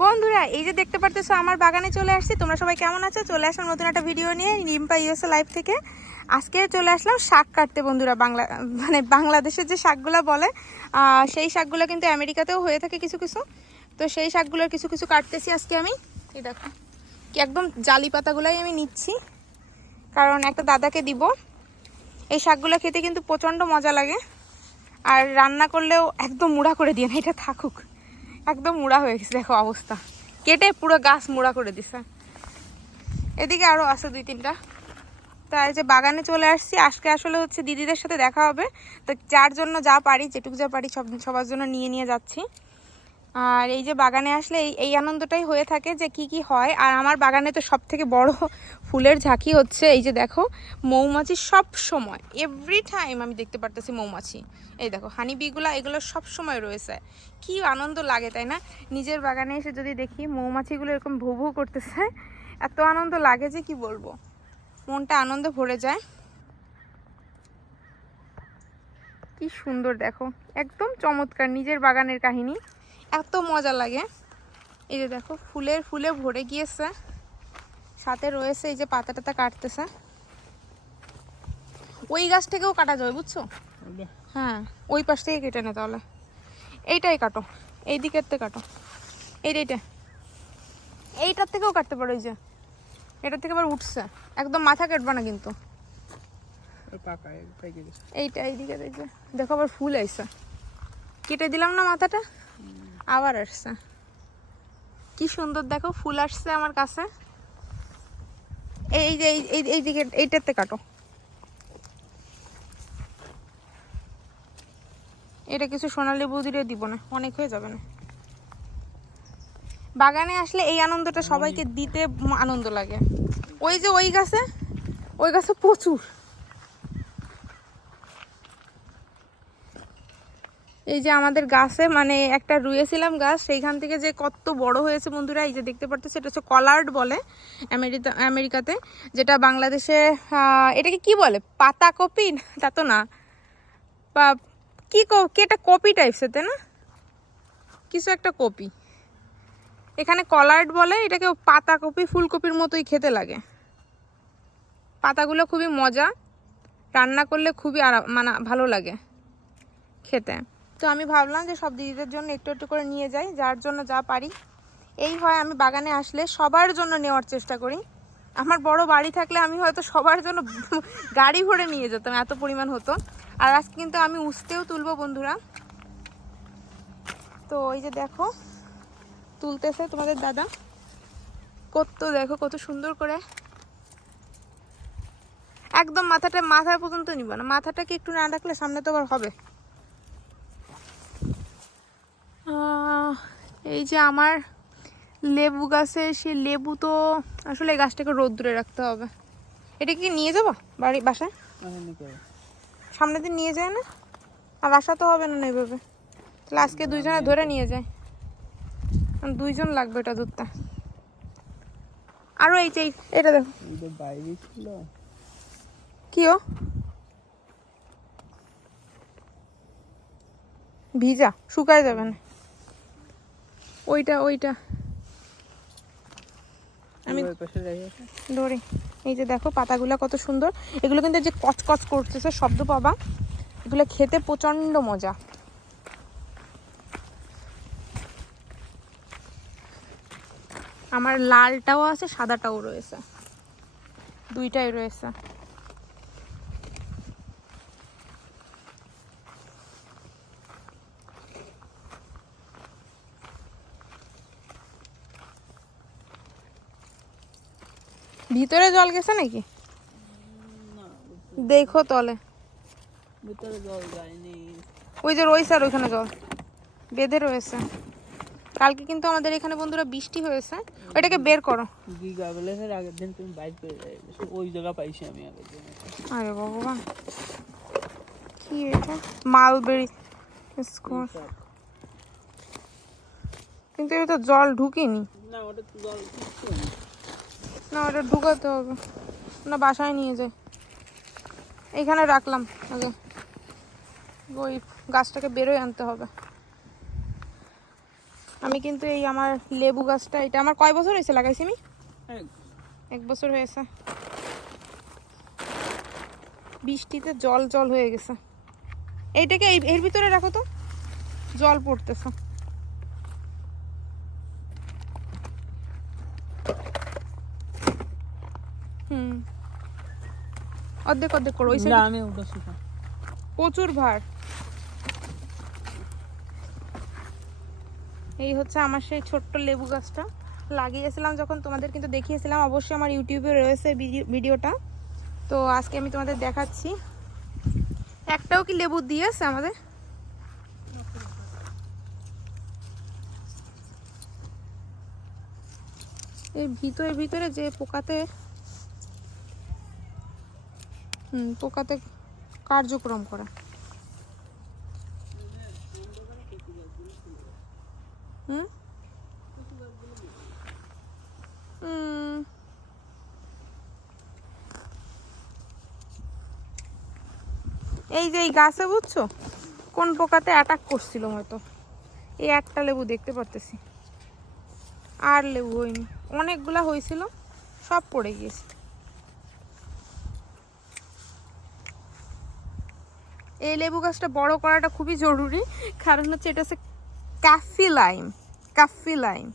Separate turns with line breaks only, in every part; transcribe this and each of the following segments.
বন্ধুরা, এই যে দেখতে পারতেছো, আমার বাগানে চলে আসছি। তোমরা সবাই কেমন আছো? চলে আসলাম নতুন একটা ভিডিও নিয়ে রিম্পা ইউএসএ লাইভ থেকে। আজকে চলে আসলাম শাক কাটতে, বন্ধুরা। বাংলা মানে বাংলাদেশের যে শাকগুলো বলে সেই শাকগুলো কিন্তু আমেরিকাতেও হয়ে থাকে কিছু কিছু। তো সেই শাকগুলোর কিছু কিছু কাটতেছি আজকে আমি। এই দেখো, কি একদম জালি পাতাগুলোই আমি নিচ্ছি। কারণ একটা দাদাকে দিব। এই শাকগুলো খেতে কিন্তু প্রচণ্ড মজা লাগে। আর রান্না করলেও একদম মুড়া করে দিয়ে না, এটা থাকুক। একদম মুড়া হয়ে গেছে, দেখো অবস্থা। কেটে পুরো গাছ মুড়া করে দিছে। এদিকে আরও আছে দুই তিনটা। তাই যে বাগানে চলে আসছি, আজকে আসলে হচ্ছে দিদিদের সাথে দেখা হবে। তো যার জন্য যা পারি, যেটুক যা পারি সব সবার জন্য নিয়ে নিয়ে যাচ্ছি। আর এই যে বাগানে আসলে এই এই আনন্দটাই হয়ে থাকে যে কি কি হয়। আর আমার বাগানে তো সব থেকে বড় ফুলের ঝাঁকি হচ্ছে এই যে দেখো, মৌমাছি সব সময় এভরি টাইম আমি দেখতে পারতেছি মৌমাছি। এই দেখো হানি বিগুলা এগুলো সব সময় রয়েছে। কি আনন্দ লাগে, তাই না? নিজের বাগানে এসে যদি দেখি মৌমাছিগুলো এরকম ভু ভু করতেছে, এত আনন্দ লাগে যে কি বলব? মনটা আনন্দে ভরে যায়। কি সুন্দর দেখো, একদম চমৎকার নিজের বাগানের কাহিনী। এত মজা লাগে। এই যে দেখো ফুলের ফুলে ভরে গিয়েছে। সাথে রয়েছে এই যে পাতা টাতা কাটতেছে। ওই গাছ থেকেও কাটা যাবে বুঝছ? হ্যাঁ ওই পাশ থেকে কেটে নে তাহলে। এইটাই কাটো এই দিকের থেকে কাটো। এই এইটা। এইটার থেকেও কাটতে পারো এই যে। এটার থেকে আবার উঠছে। একদম মাথা কাটবা না কিন্তু। এইটা এইদিকে দেখো আবার ফুল আইসে কেটে দিলাম না মাথাটা? আবার আসছে। কি সুন্দর দেখো, ফুল আসছে আমার কাছে। এই যে, এই- দিকে, এইটাতে কাটো। এটা কিছু সোনালি বৌদিরে দিব না, অনেক হয়ে যাবে না। বাগানে আসলে এই আনন্দটা সবাইকে দিতে আনন্দ লাগে। ওই যে ওই গাছে ওই গাছে প্রচুর। এই যে আমাদের গাছে মানে একটা রুয়েছিলাম গাছ, সেইখান থেকে যে কত বড় হয়েছে বন্ধুরা, এই যে দেখতে পারতেছে এটা হচ্ছে কলার্ড বলে আমেরিকা, আমেরিকাতে, যেটা বাংলাদেশে এটাকে কি বলে? পাতা কপি তা তো না। বা, কি ক- একটা কপি টাইপসের তাই না? কিছু একটা কপি। এখানে কলার্ড বলে, এটাকে পাতা কপি ফুলকপির মতোই খেতে লাগে। পাতাগুলো খুবই মজা। রান্না করলে খুবই আরাম মানে ভালো লাগে খেতে। তো আমি ভাবলাম যে সব দিদিদের জন্য একটু একটু করে নিয়ে যাই, যার জন্য যা পারি। এই হয় আমি বাগানে আসলে সবার জন্য নেওয়ার চেষ্টা করি। আমার বড় বাড়ি থাকলে আমি হয়তো সবার জন্য গাড়ি ভরে নিয়ে যেতাম, এত পরিমাণ হতো। আর আজকে কিন্তু আমি উস্তেও তুলবো বন্ধুরা। তো ওই যে দেখো, তুলতেছে তোমাদের দাদা। কত দেখো, কত সুন্দর করে। একদম মাথাটা, মাথা পর্যন্ত নিব না। মাথাটাকে একটু না রাখলে সামনে তো আবার হবে। এই যে আমার লেবু গাছে, সে লেবু তো আসলে গাছটাকে রোদ্দুরে রাখতে হবে। এটা কি নিয়ে যাব বাড়ি, বাসায়? সামনে দিন নিয়ে যায় না? আর বাসা তো হবে না এভাবে। তাহলে আজকে দুইজনে ধরে নিয়ে যায়। দুইজন লাগবে এটা দুধটা। আরও এই যে এটা দেখো। ও? ভিজা, শুকায় যাবে না। ওইটা ওইটা। আমি ধরি। এই যে দেখো পাতাগুলো কত সুন্দর। এগুলো কিন্তু যে কচকচ করতেছে শব্দ পাবা। এগুলো খেতে প্রচণ্ড মজা। আমার লালটাও আছে সাদাটাও রয়েছে। দুইটাই রয়েছে। ভিতরে জল গেছে নাকি? দেখো তলে।
ভিতরে জল যায়নি।
ওই যে রয়েছে আর ওইখানে জল। বেঁধে রয়েছে। কালকে কিন্তু আমাদের এখানে বন্ধুরা বৃষ্টি হয়েছে। ওইটাকে বের করো।
গিগা বলে স্যার আগের দিন তুমি বাইক করে যাই ওই জায়গা পাইছি আমি আগের দিন।
আরে ভগবান। কি এটা? মালবেরি স্কোর কিন্তু এটা তো জল ঢুকেনি।
না ওটা জল না।
ওটা ঢুকাতে হবে। না বাসায় নিয়ে যাই। এইখানে রাখলাম আগে। ওই গাছটাকে বেরোয় আনতে হবে। আমি কিন্তু এই আমার লেবু গাছটা এটা আমার কয় বছর হয়েছে লাগাইছি আমি?
এক
এক বছর হয়েছে। বৃষ্টিতে জল জল হয়ে গেছে। এইটাকে এই- এর ভিতরে রাখো তো। জল পড়তেছে হুম অর্ধেক অর্ধেক করো ওই এ
আমি ওটা শিখা।
প্রচুর ভার। এই হচ্ছে আমার সেই ছোট্ট লেবু গাছটা। লাগিয়েছিলাম যখন তোমাদের কিন্তু দেখিয়েছিলাম অবশ্যই আমার ইউটিউবে রয়েছে ভিডিওটা। তো আজকে আমি তোমাদের দেখাচ্ছি। একটাও কি লেবু দিয়েছে আমাদের? এই ভিতরে ভিতরে যে পোকাতে পোকাতে কার্যক্রম করা। হুম। এই যে এই গাছে বুঝছ? কোন পোকাতে অ্যাটাক করছিল হয়তো। এই একটা লেবু দেখতে পারতেছি। আর লেবু হয়নি। অনেকগুলা হয়েছিল, সব পড়ে গিয়েছে। এই লেবু গাছটা বড় করাটা খুবই জরুরি। কারণ হচ্ছে এটা হচ্ছে কাফি লাইম কাফি লাইম।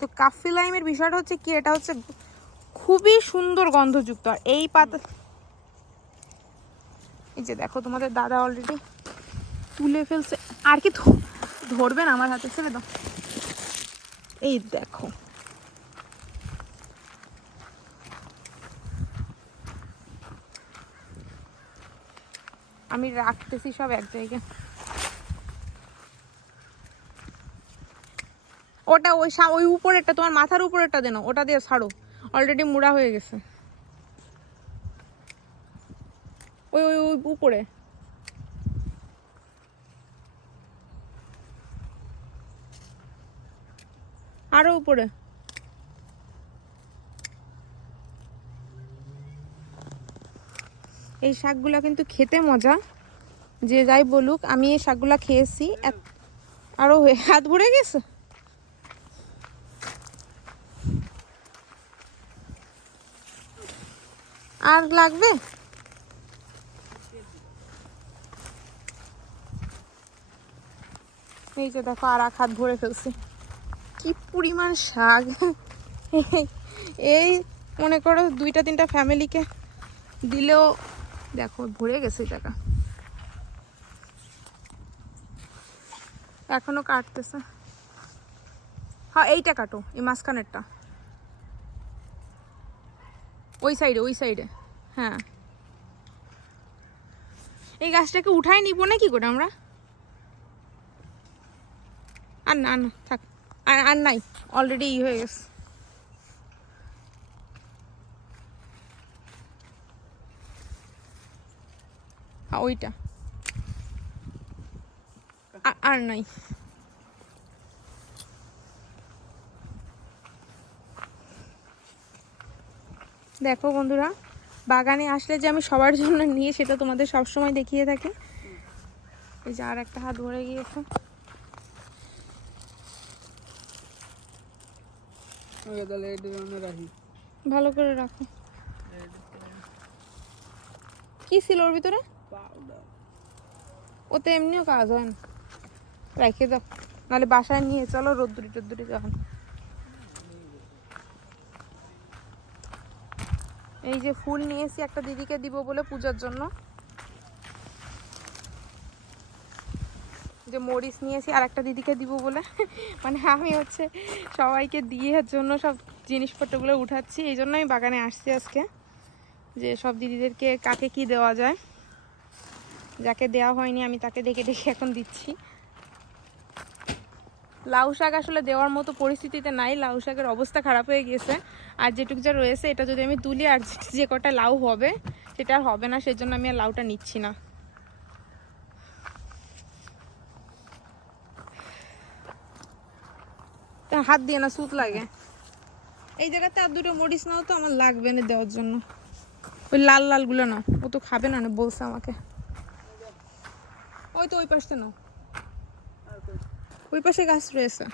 তো কাফি লাইমের বিষয়টা হচ্ছে কি? এটা হচ্ছে খুবই সুন্দর গন্ধযুক্ত। এই পাতা এই যে দেখো, তোমাদের দাদা অলরেডি তুলে ফেলছে। আর কি ধরবেন আমার হাতে, ছেড়ে দাও। এই দেখো। আমি রাখতেছি সব এক জায়গায়। ওটা ওই ওই উপরেরটা, তোমার মাথার উপরেরটা দেন ওটা দিয়ে ছাড়ো। অলরেডি মুড়া হয়ে গেছে। ওই ওই ওই উপরে। আরও উপরে। এই শাকগুলা কিন্তু খেতে মজা। যে যাই বলুক, আমি এই শাকগুলা খেয়েছি এত- আরও হয়ে- হাত ভরে গেছে? আর লাগবে? এই যে দেখো, আর এক হাত ভরে ফেলছি। কি পরিমাণ শাক। এই মনে করো দুইটা তিনটা ফ্যামিলিকে দিলেও দেখো, ভরে গেছে টাকা এখনও কাটতেছে। হ্যাঁ এইটা কাটো, এই মাঝখানেরটা। ওই সাইডে ওই সাইডে। হ্যাঁ। এই গাছটাকে উঠাই নিব না কি করে আমরা? আর না আর না, থাক। আর আর নাই, অলরেডি ই হয়ে গেছে। হ্যাঁ ওইটা। আর নাই। দেখো বন্ধুরা বাগানে আসলে যে আমি সবার জন্য নিয়ে সেটা তোমাদের সবসময় দেখিয়ে থাকি। এই যে আর একটা হাত ভরে গিয়েছে। ভালো করে রাখো। কি ছিল ওর ভিতরে? ওতে এমনিও কাজ হয় না। রেখে দাও। নাহলে বাসায় নিয়ে চলো রোদ্দুরি টোদ্দুরি যখন। এই যে ফুল নিয়েছি একটা দিদিকে দিব বলে পূজার জন্য। যে মরিচ নিয়েছি আর একটা দিদিকে দিব বলে। মানে আমি হচ্ছে সবাইকে দিয়ে জন্য সব জিনিসপত্রগুলো উঠাচ্ছি। এই জন্য আমি বাগানে আসছি আজকে। যে সব দিদিদেরকে কাকে কি দেওয়া যায়। যাকে দেওয়া হয়নি, আমি তাকে দেখে দেখে এখন দিচ্ছি। লাউ শাক আসলে দেওয়ার মতো পরিস্থিতিতে নাই, লাউ শাকের অবস্থা খারাপ হয়ে গিয়েছে। আর যেটুক যা রয়েছে, এটা যদি আমি তুলি আর যে কটা লাউ হবে, সেটা আর হবে না, সেজন্য আমি আর লাউটা নিচ্ছি না। হাত দিয়ে না, সুত লাগে। এই জায়গাতে আর দুটো মরিচ নাও তো আমার লাগবে না দেওয়ার জন্য। ওই লাল লালগুলো না ও তো খাবে না, বলছে আমাকে। ওই তো ওই পাশটা নাও। ওই পাশে গাছ রয়েছে।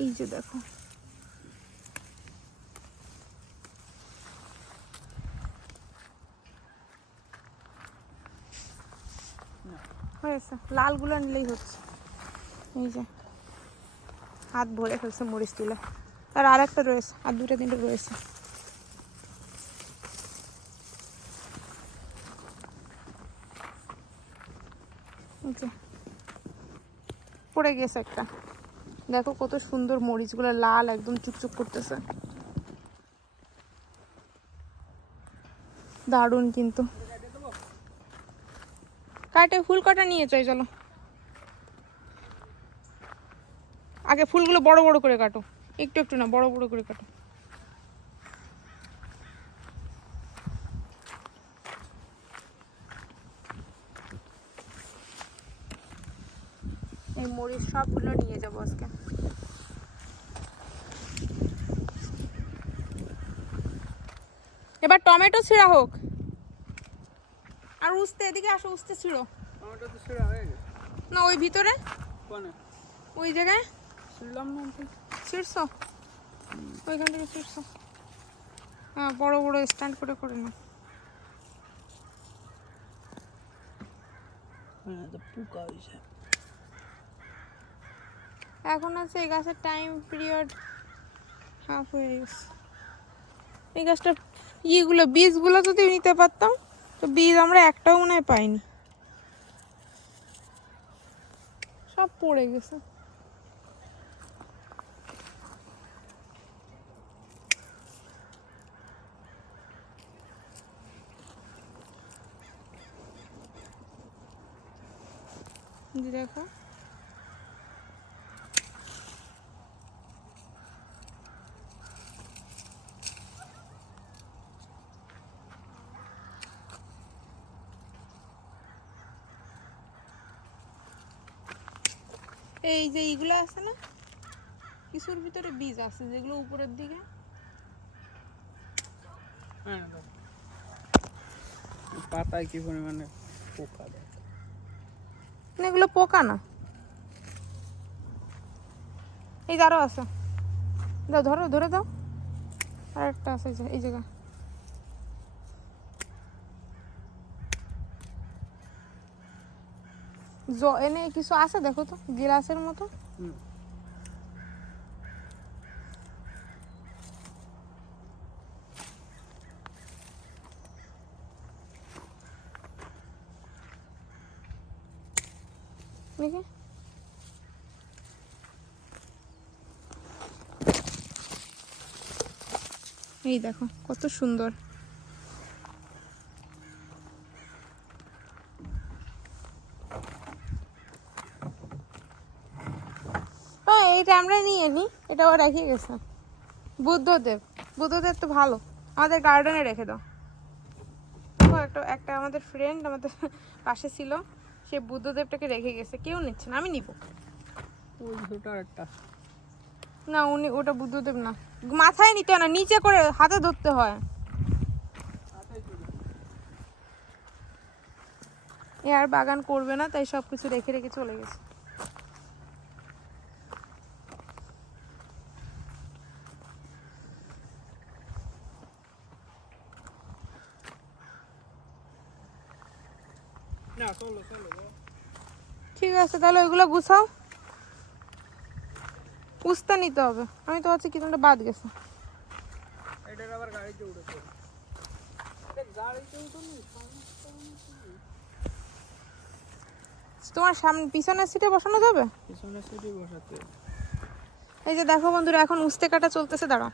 এই যে দেখো। লালগুলো নিলেই হচ্ছে। এই যে। হাত ভরে ফেলছে মরিচ তুলে। আর আর একটা রয়েছে আর দুটো তিনটে রয়েছে। পড়ে গেছে একটা। দেখো কত সুন্দর মরিচগুলো লাল একদম চুকচুক করতেছে। দারুণ কিন্তু। কাটে ফুল কাটা নিয়ে চাই চলো। আগে ফুলগুলো বড় বড় করে কাটো। একটু একটু না, বড় বড় করে কাটো এই মরিচ সবগুলো নিয়ে যাব আজকে। এবার টমেটো ছিঁড়া হোক। আর উস্তে এদিকে আসো উস্তে ছিঁড়ো।
টমেটো তো হয়ে গেছে।
না ওই ভিতরে?
কোনে?
ওই জায়গায়?
ছিলাম না
ছিঁড়ছো? ওইখান থেকে ছিঁড়ছো। হ্যাঁ বড় বড় স্ট্যান্ড করে করে না
হ্যাঁ পোকা হয়েছে।
এখন আছে এই গাছের টাইম পিরিয়ড হাফ হয়ে গেছে। এই গাছটা, ইয়েগুলো, বীজগুলো যদি নিতে পারতাম, তো বীজ আমরা একটাও মনে হয় পাইনি। সব পড়ে গেছে। দেখো। এই যে এইগুলো আছে না কিছুর ভিতরে বীজ আছে যেগুলো উপরের দিকে।
হ্যাঁ পাতায় কি পরিমাণে পোকা দেয়?
এগুলো পোকা না। এই যে আরও আছে। দাও ধরো ধরে দাও। আর একটা আছে এই যে- এই জায়গা। এনে কিছু আছে দেখো তো গিলাসের মতো। দেখি। এই দেখো কত সুন্দর। এইটা আমরা নিয়ে নি এটা ও রেখে গেছে। বুদ্ধদেব বুদ্ধদেব তো ভালো। আমাদের গার্ডেনে রেখে দাও। একটা একটা আমাদের ফ্রেন্ড আমাদের পাশে ছিল সে বুদ্ধদেবটাকে রেখে গেছে। কেউ নিচ্ছে না আমি নিব।
একটা।
না উনি ওটা বুদ্ধদেব না। মাথায় নিতে হয় না নিচে করে হাতে ধরতে হয়। এ আর বাগান করবে না তাই সব কিছু রেখে রেখে চলে গেছে
না চলো চলো যাও।
ঠিক আছে তাহলে ওইগুলো গুছাও। উস্তা নিতে হবে। আমি তো হচ্ছে কি তোমরা বাদ গেছে।
এটার আবার গাড়িতে উঠেছে।
তোমার সামনে পিছনের সিটে বসানো যাবে?
পিছনে সিটি বসাতে।
এই যে দেখো বন্ধুরা এখন উস্তে কাটা চলতেছে দাঁড়াও।